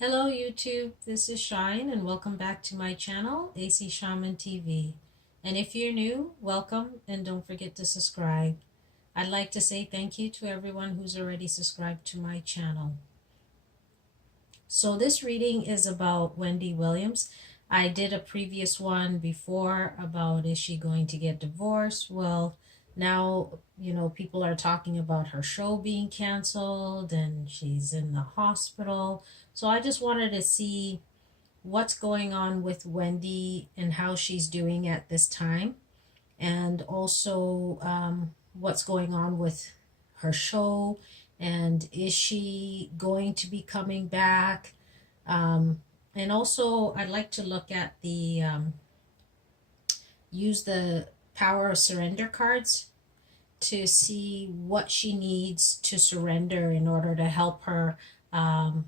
Hello YouTube, this is Shine and welcome back to my channel, AC Shaman TV. And if you're new, welcome and don't forget to subscribe. I'd like to say thank you to everyone who's already subscribed to my channel. So this reading is about Wendy Williams. I did a previous one before about is she going to get divorced? Well, now, people are talking about her show being canceled and she's in the hospital. So I just wanted to see what's going on with Wendy and how she's doing at this time. And also what's going on with her show, and is she going to be coming back? And also I'd like to look at the use the power of surrender cards to see what she needs to surrender in order to help her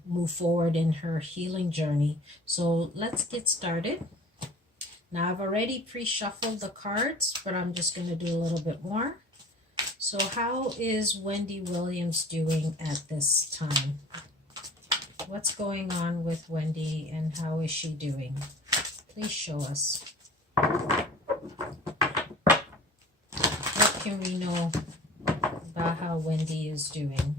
move forward in her healing journey. So let's get started. Now I've already pre-shuffled the cards, but I'm just going to do a little bit more. So how is Wendy Williams doing at this time? What's going on with Wendy and how is she doing? Please show us. What can we know about how Wendy is doing?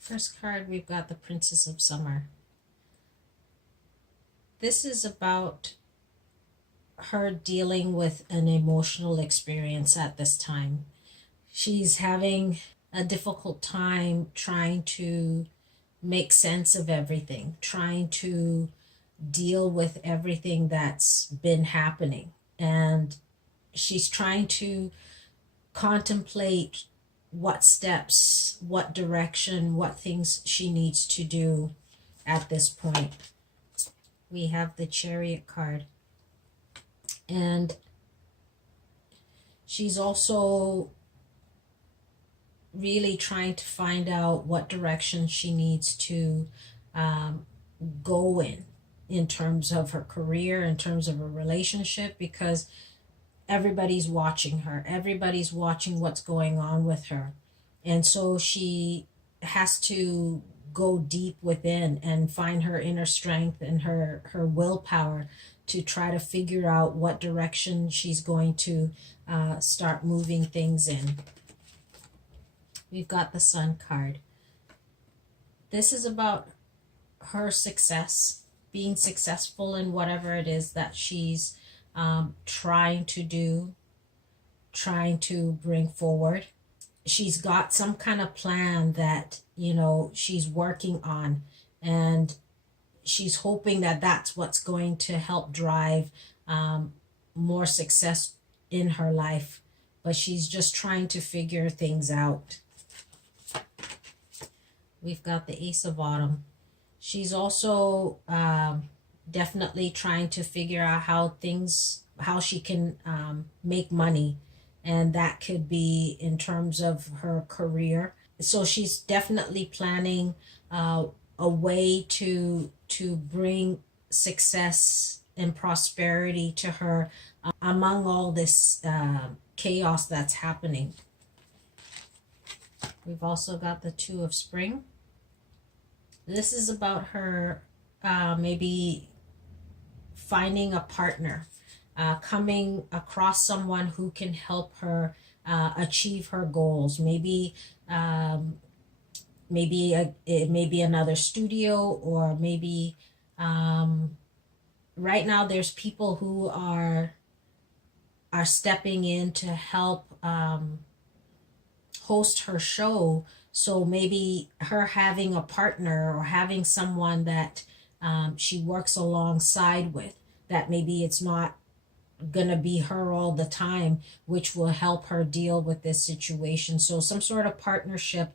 First card, we've got the Princess of Summer. This is about her dealing with an emotional experience at this time. She's having a difficult time trying to make sense of everything, trying to deal with everything that's been happening. And she's trying to contemplate what steps, what direction, what things she needs to do at this point. We have the Chariot card. And she's also really trying to find out what direction she needs to go in terms of her career, in terms of her relationship, because everybody's watching her. Everybody's watching what's going on with her. And so she has to go deep within and find her inner strength and her willpower to try to figure out what direction she's going to start moving things in. We've got the Sun card. This is about her success, being successful in whatever it is that she's trying to do, trying to bring forward. She's got some kind of plan that, she's working on, and she's hoping that that's what's going to help drive more success in her life. But she's just trying to figure things out. We've got the Ace of Autumn. She's also definitely trying to figure out how she can make money, and that could be in terms of her career. So she's definitely planning a way to bring success and prosperity to her among all this chaos that's happening. We've also got the Two of Spring. This is about her maybe finding a partner, coming across someone who can help her achieve her goals. Maybe it may be another studio, or maybe right now there's people who are stepping in to help host her show. So maybe her having a partner or having someone that she works alongside with, that maybe it's not going to be her all the time, which will help her deal with this situation. So some sort of partnership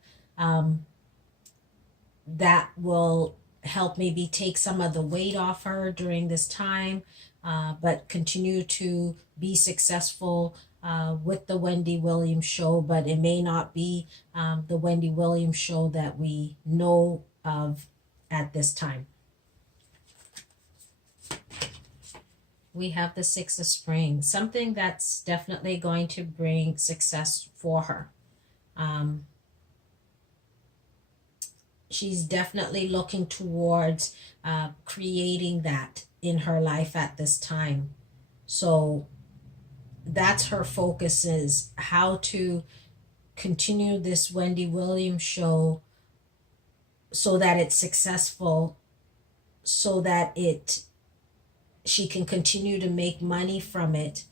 that will help maybe take some of the weight off her during this time, but continue to be successful with the Wendy Williams show. But it may not be the Wendy Williams show that we know of at this time. We have the Six of Spring, something that's definitely going to bring success for her. She's definitely looking towards creating that in her life at this time. So that's her focus, is how to continue this Wendy Williams show so that it's successful, so that she can continue to make money from it.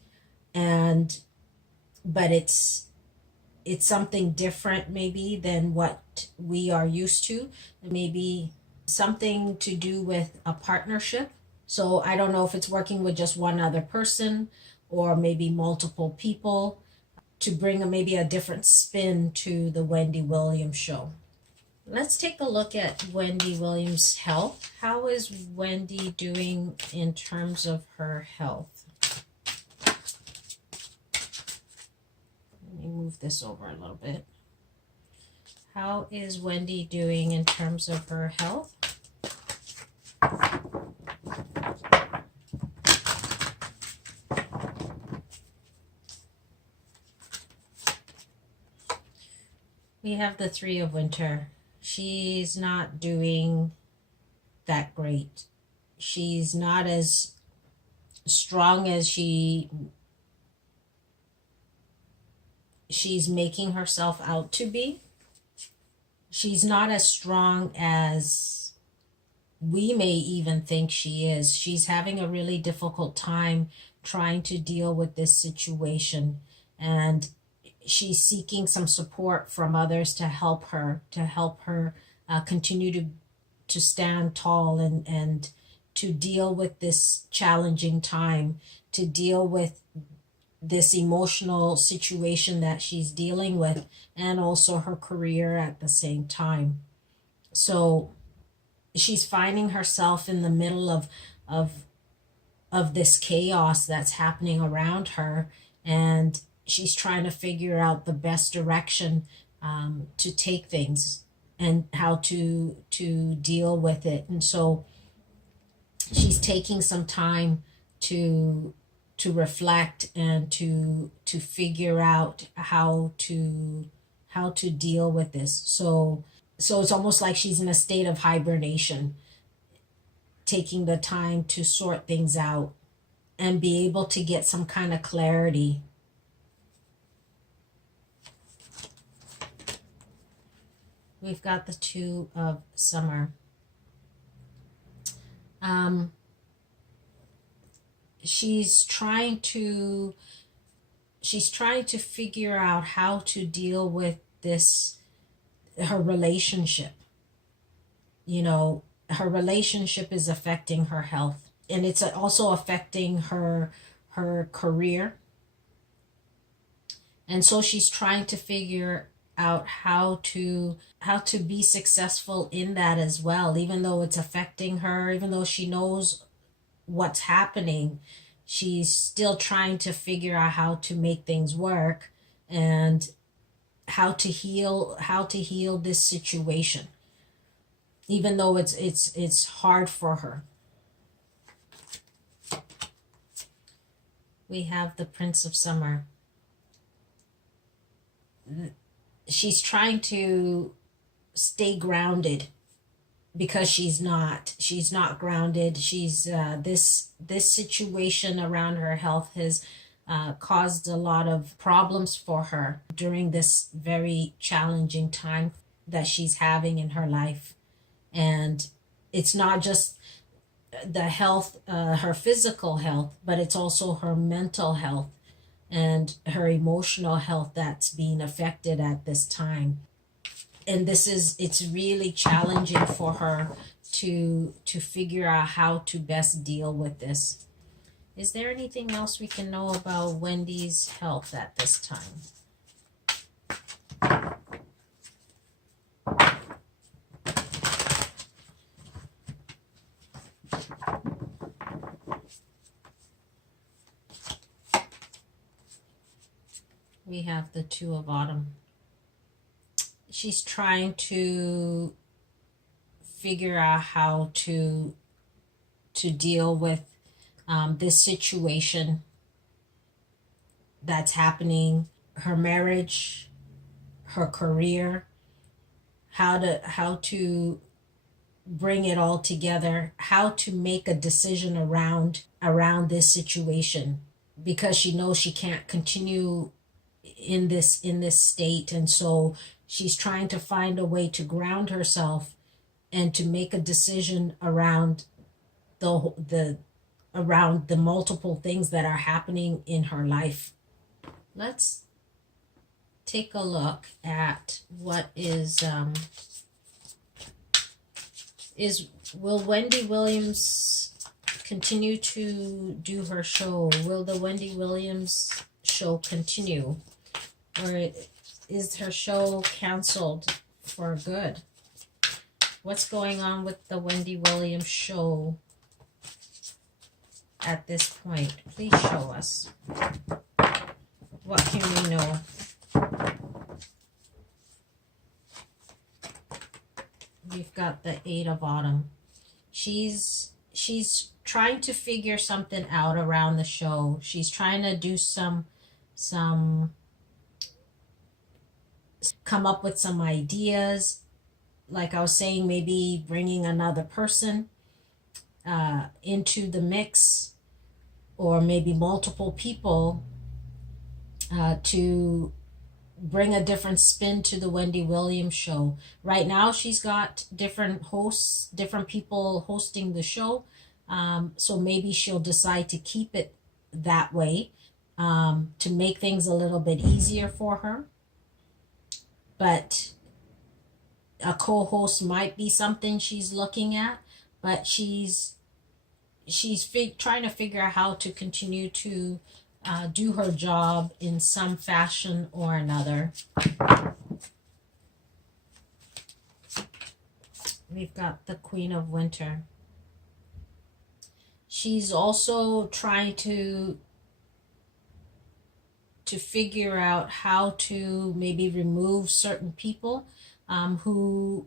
But it's something different maybe than what we are used to. Maybe something to do with a partnership. So I don't know if it's working with just one other person or maybe multiple people to bring maybe a different spin to the Wendy Williams show. Let's take a look at Wendy Williams' health. How is Wendy doing in terms of her health? Let me move this over a little bit. How is Wendy doing in terms of her health? We have the Three of Winter. She's not doing that great. She's not as strong as she's making herself out to be. She's not as strong as we may even think she is. She's having a really difficult time trying to deal with this situation, and she's seeking some support from others to help her continue to stand tall and to deal with this challenging time, to deal with this emotional situation that she's dealing with, and also her career at the same time. So she's finding herself in the middle of this chaos that's happening around her, and she's trying to figure out the best direction to take things and how to deal with it. And so she's taking some time to reflect and to figure out how to deal with this. So it's almost like she's in a state of hibernation, taking the time to sort things out and be able to get some kind of clarity. We've got the Two of Summer. She's trying to figure out how to deal with her relationship. Her relationship is affecting her health, and it's also affecting her career. And so she's trying to figure out how to be successful in that as well, even though it's affecting her, even though she knows what's happening. She's still trying to figure out how to make things work and how to heal this situation, even though it's hard for her. We have the Prince of Summer. She's trying to stay grounded because she's not grounded. She's this situation around her health has caused a lot of problems for her during this very challenging time that she's having in her life. And it's not just the health, her physical health, but it's also her mental health and her emotional health that's being affected at this time. And it's really challenging for her to figure out how to best deal with this. Is there anything else we can know about Wendy's health at this time? We have the Two of Autumn. She's trying to figure out how to deal with this situation that's happening, her marriage, her career, how to bring it all together, how to make a decision around this situation, because she knows she can't continue in this state, and so she's trying to find a way to ground herself and to make a decision around the multiple things that are happening in her life. Let's take a look at what will Wendy Williams continue to do her show? Will the Wendy Williams show continue? Or is her show canceled for good? What's going on with the Wendy Williams show at this point? Please show us. What can we know? We've got the Eight of Autumn. She's trying to figure something out around the show. She's trying to do some come up with some ideas. Like I was saying, maybe bringing another person into the mix, or maybe multiple people to bring a different spin to the Wendy Williams show. Right now, she's got different hosts, different people hosting the show. So maybe she'll decide to keep it that way to make things a little bit easier for her. But a co-host might be something she's looking at, but she's trying to figure out how to continue to do her job in some fashion or another. We've got the Queen of Winter. She's also trying to figure out how to maybe remove certain people who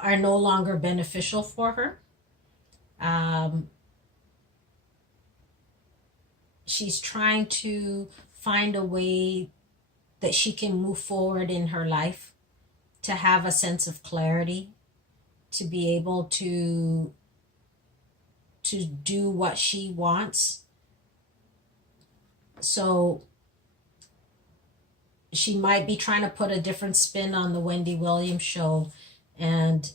are no longer beneficial for her. She's trying to find a way that she can move forward in her life, to have a sense of clarity, to be able to do what she wants. So she might be trying to put a different spin on the Wendy Williams show, and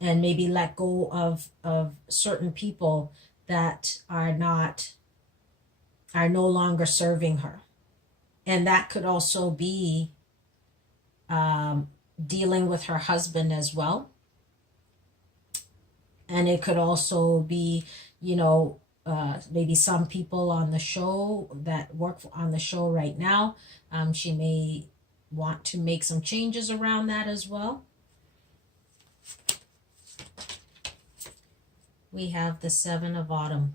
maybe let go of certain people that are no longer serving her. And that could also be dealing with her husband as well. And it could also be, maybe some people on the show that work on the show right now. She may want to make some changes around that as well. We have the Seven of Autumn.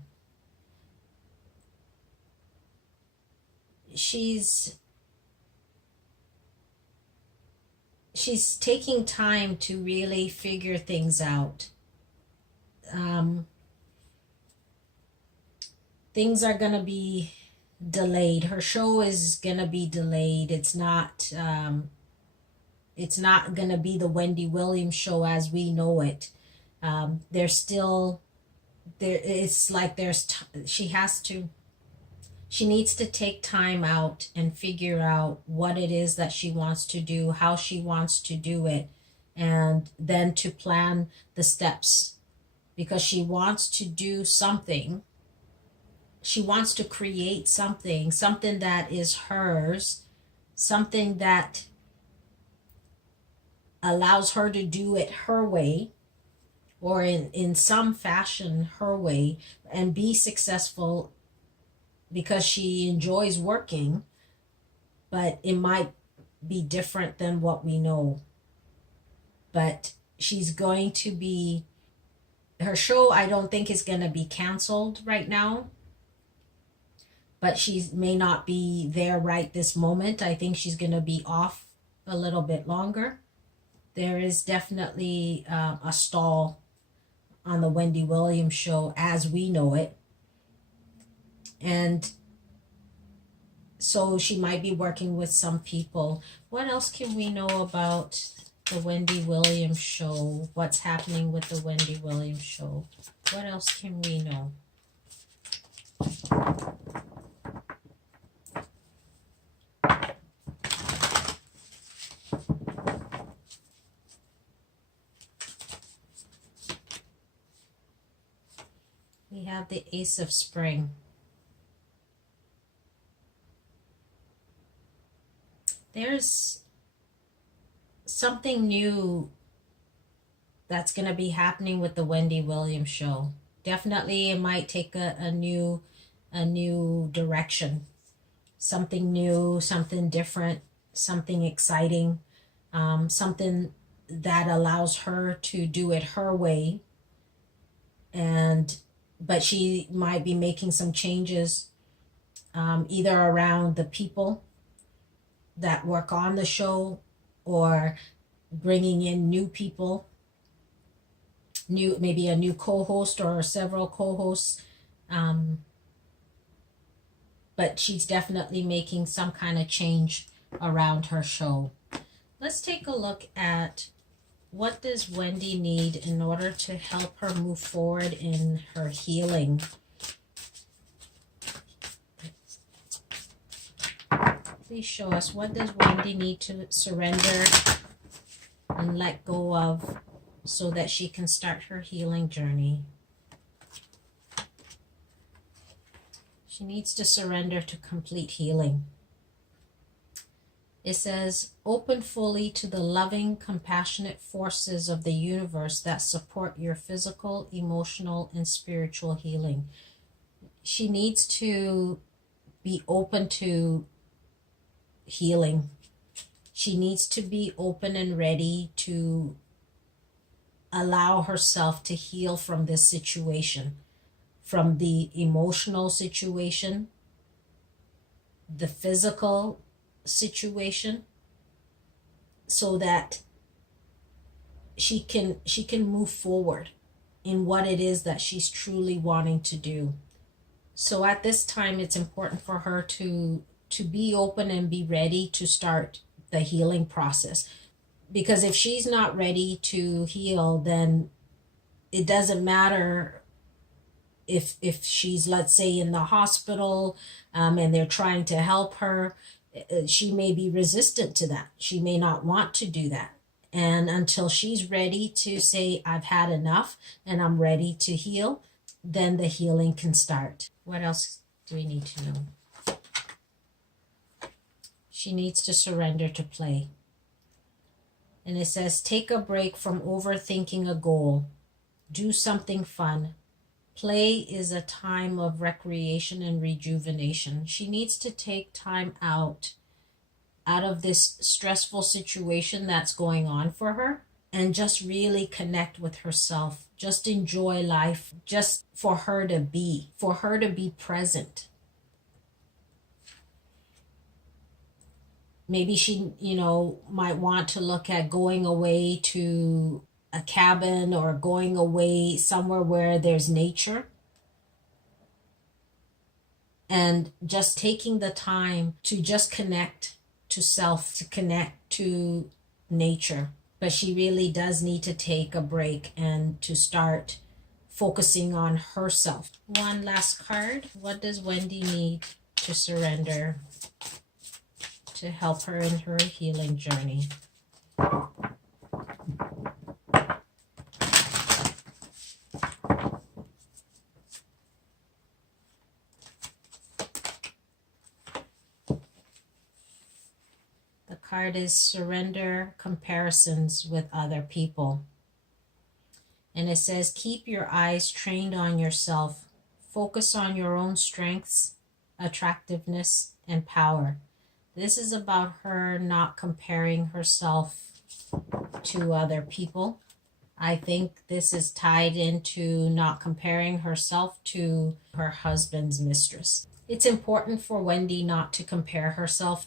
She's taking time to really figure things out. Things are going to be delayed. Her show is going to be delayed. It's not going to be the Wendy Williams show as we know it. There's still there. It's like she needs to take time out and figure out what it is that she wants to do, how she wants to do it, and then to plan the steps, because she wants to do something. She wants to create something that is hers, something that allows her to do it her way, or in some fashion her way, and be successful, because she enjoys working, but it might be different than what we know. But she's going to be, her show I don't think is going to be canceled right now, but she may not be there right this moment. I think she's going to be off a little bit longer. There is definitely a stall on the Wendy Williams show as we know it. And so she might be working with some people. What else can we know about the Wendy Williams show? What's happening with the Wendy Williams show? What else can we know? We have the Ace of Spring. There's something new that's going to be happening with the Wendy Williams show. Definitely it might take a new direction. Something new, something different, something exciting, something that allows her to do it her way. But she might be making some changes either around the people that work on the show or bringing in new people, maybe a new co-host or several co-hosts. But she's definitely making some kind of change around her show. Let's take a look at what does Wendy need in order to help her move forward in her healing. Please show us, what does Wendy need to surrender and let go of so that she can start her healing journey? She needs to surrender to complete healing. It says, open fully to the loving, compassionate forces of the universe that support your physical, emotional, and spiritual healing. She needs to be open to healing. She needs to be open and ready to allow herself to heal from this situation, from the emotional situation, the physical situation, so that she can move forward in what it is that she's truly wanting to do. So at this time, it's important for her to be open and be ready to start the healing process. Because if she's not ready to heal, then it doesn't matter if she's, let's say, in the hospital and they're trying to help her. She may be resistant to that. She may not want to do that. And until she's ready to say, I've had enough and I'm ready to heal, then the healing can start. What else do we need to know? She needs to surrender to play. And it says, take a break from overthinking a goal. Do something fun. Play is a time of recreation and rejuvenation. She needs to take time out of this stressful situation that's going on for her and just really connect with herself. Just enjoy life, just for her to be present. Maybe she, might want to look at going away to a cabin or going away somewhere where there's nature. And just taking the time to just connect to self, to connect to nature. But she really does need to take a break and to start focusing on herself. One last card. What does Wendy need to surrender to help her in her healing journey? The card is surrender comparisons with other people. And it says, keep your eyes trained on yourself. Focus on your own strengths, attractiveness, and power. This is about her not comparing herself to other people. I think this is tied into not comparing herself to her husband's mistress. It's important for Wendy not to compare herself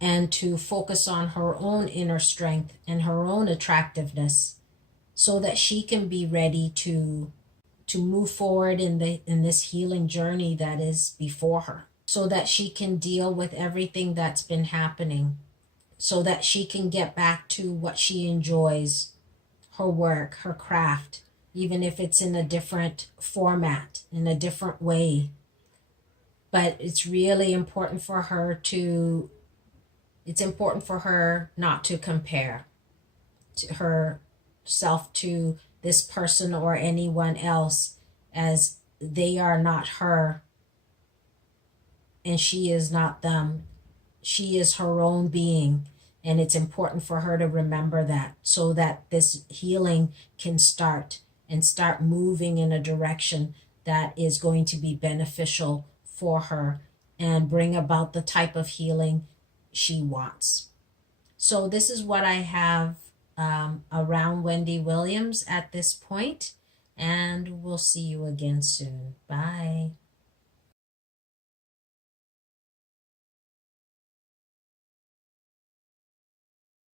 and to focus on her own inner strength and her own attractiveness so that she can be ready to move forward in this healing journey that is before her, so that she can deal with everything that's been happening, so that she can get back to what she enjoys, her work, her craft, even if it's in a different format, in a different way. But it's really important for her not to compare to herself to this person or anyone else, as they are not her and she is not them. She is her own being, and it's important for her to remember that, so that this healing can start moving in a direction that is going to be beneficial for her and bring about the type of healing she wants. So this is what I have around Wendy Williams at this point, and we'll see you again soon. Bye.